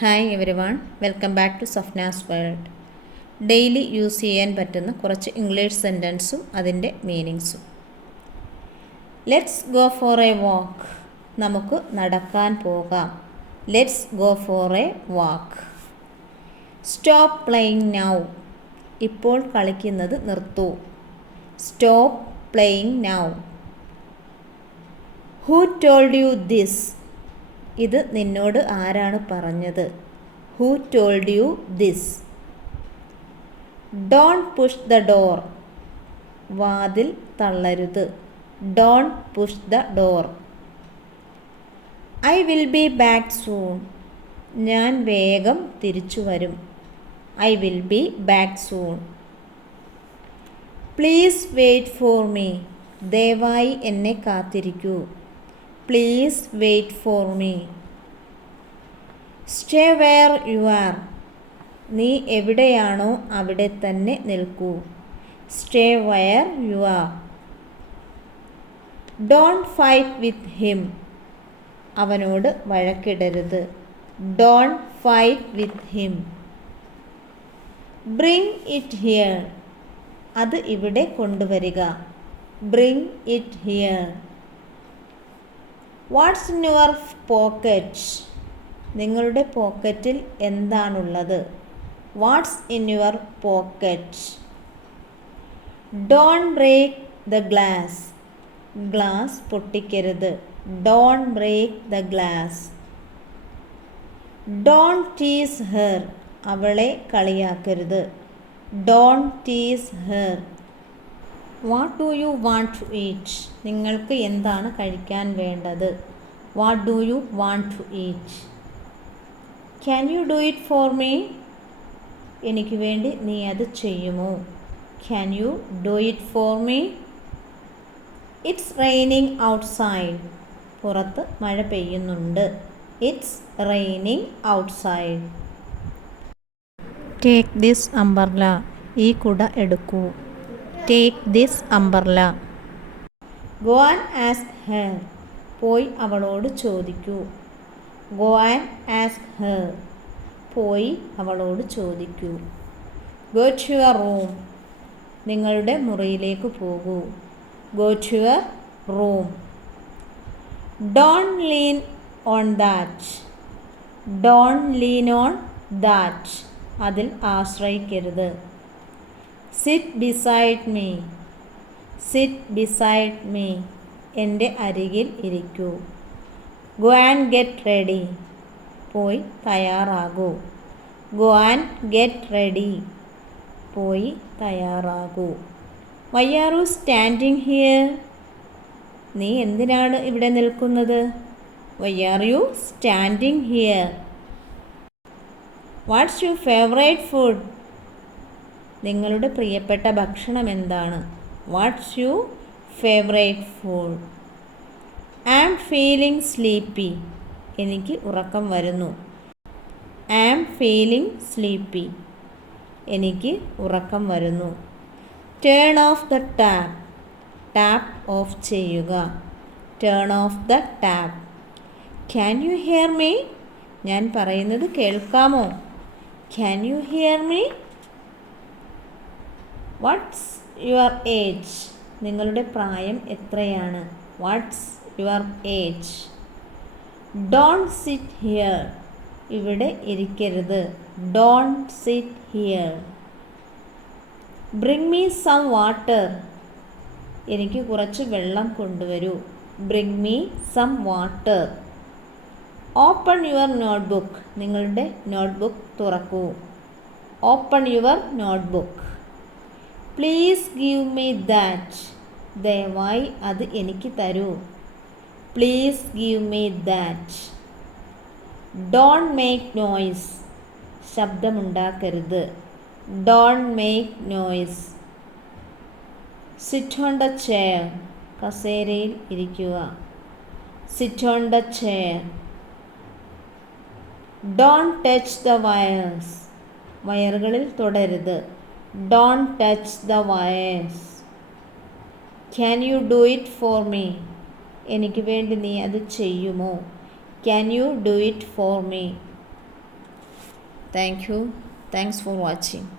Hi everyone, welcome back to Safnas world. Daily use ചെയ്യാൻ പറ്റുന്ന കുറച്ച് ഇംഗ്ലീഷ് സെൻറ്റൻസും അതിൻ്റെ മീനിങ്സും. Let's go for a walk. നമുക്ക് നടക്കാൻ പോകാം. Let's go for a walk. Stop playing now. ഇപ്പോൾ കളിക്കുന്നത് നിർത്തൂ. Stop playing now. Who told you this? ഇത് നിന്നോട് ആരാണ് പറഞ്ഞത്? Who told you this? Don't push the door. വാതിൽ തള്ളരുത്. Don't push the door. I will be back soon. ഞാൻ വേഗം തിരിച്ചു വരും. I will be back soon. Please wait for me. ദയവായി എന്നെ കാത്തിരിക്കൂ. Please wait for me. Stay where you are. നീ എവിടെയാണോ അവിടെ തന്നെ നിൽക്കൂ. Stay where you are. Don't fight with him. അവനോട് വഴക്കിടരുത്. Don't fight with him. Bring it here. അത് ഇവിടെ കൊണ്ടുവരിക. Bring it here. What's in your pocket? നിങ്ങളുടെ പോക്കറ്റിൽ എന്താണുള്ളത്? What's in your pocket? Don't break the glass. Glass പൊട്ടിക്കരുത്. Don't break the glass. Don't tease her. അവളെ കളിയാക്കരുത്. Don't tease her. What do you want to eat? നിങ്ങൾക്ക് എന്താണ് കഴിക്കാൻ വേണ്ടത്? What do you want to eat? Can you do it for me? എനിക്ക് വേണ്ടി നീ അത് ചെയ്യുമോ? Can you do it for me? It's raining outside. പുറത്ത് മഴ പെയ്യുന്നുണ്ട്. It's raining outside. Take this umbrella. ഈ കുട എടുക്കൂ. Take this umbrella. Go and ask her. പോയി അവളോട് ചോദിക്കൂ. Go and ask her. പോയി അവളോട് ചോദിക്കൂ. Go to your room. നിങ്ങളുടെ മുറിയിലേക്ക് പോകൂ. Go to your room. Don't lean on that. Don't lean on that. അതിൽ ആശ്രയിക്കരുത്. Sit beside me. Sit beside me. എൻ്റെ അരികിൽ ഇരിക്കൂ. Go and get ready. പോയി തയ്യാറാകൂ. Go and get ready. പോയി തയ്യാറാകൂ. Why are you standing here? നീ എന്തിനാണ് ഇവിടെ നിൽക്കുന്നത്? Why are you standing here? What's your favourite food? നിങ്ങളുടെ പ്രിയപ്പെട്ട ഭക്ഷണം എന്താണ്? What's your favourite food? I am feeling sleepy. എനിക്ക് ഉറക്കം വരുന്നു. I am feeling sleepy. എനിക്ക് ഉറക്കം വരുന്നു. Turn off the tap. Tap off ചെയ്യുക. Turn off the tap. Can you hear me? ഞാൻ പറയുന്നത് കേൾക്കാമോ? Can you hear me? What's your age? നിങ്ങളുടെ പ്രായം എത്രയാണ്? What's your age? Don't sit here. ഇവിടെ ഇരിക്കരുത്. Don't sit here. Bring me some water. എനിക്ക് കുറച്ച് വെള്ളം കൊണ്ടുവരൂ. Bring me some water. Open your notebook. നിങ്ങളുടെ നോട്ട്ബുക്ക് തുറക്കൂ. Open your notebook. Please give me that. ദയവായി അത് എനിക്ക് തരൂ. Please give me that. Don't make noise. ശബ്ദമുണ്ടാക്കരുത്. Don't make noise. Sit on the chair. കസേരയിൽ ഇരിക്കുക. Sit on the chair. Don't touch the wires. വയറുകളിൽ തൊടരുത്. Don't touch the wires. Can you do it for me? എനിക്ക് വേണ്ടി നീ അത് ചെയ്യുമോ? Can you do it for me? Thank you. Thanks for watching.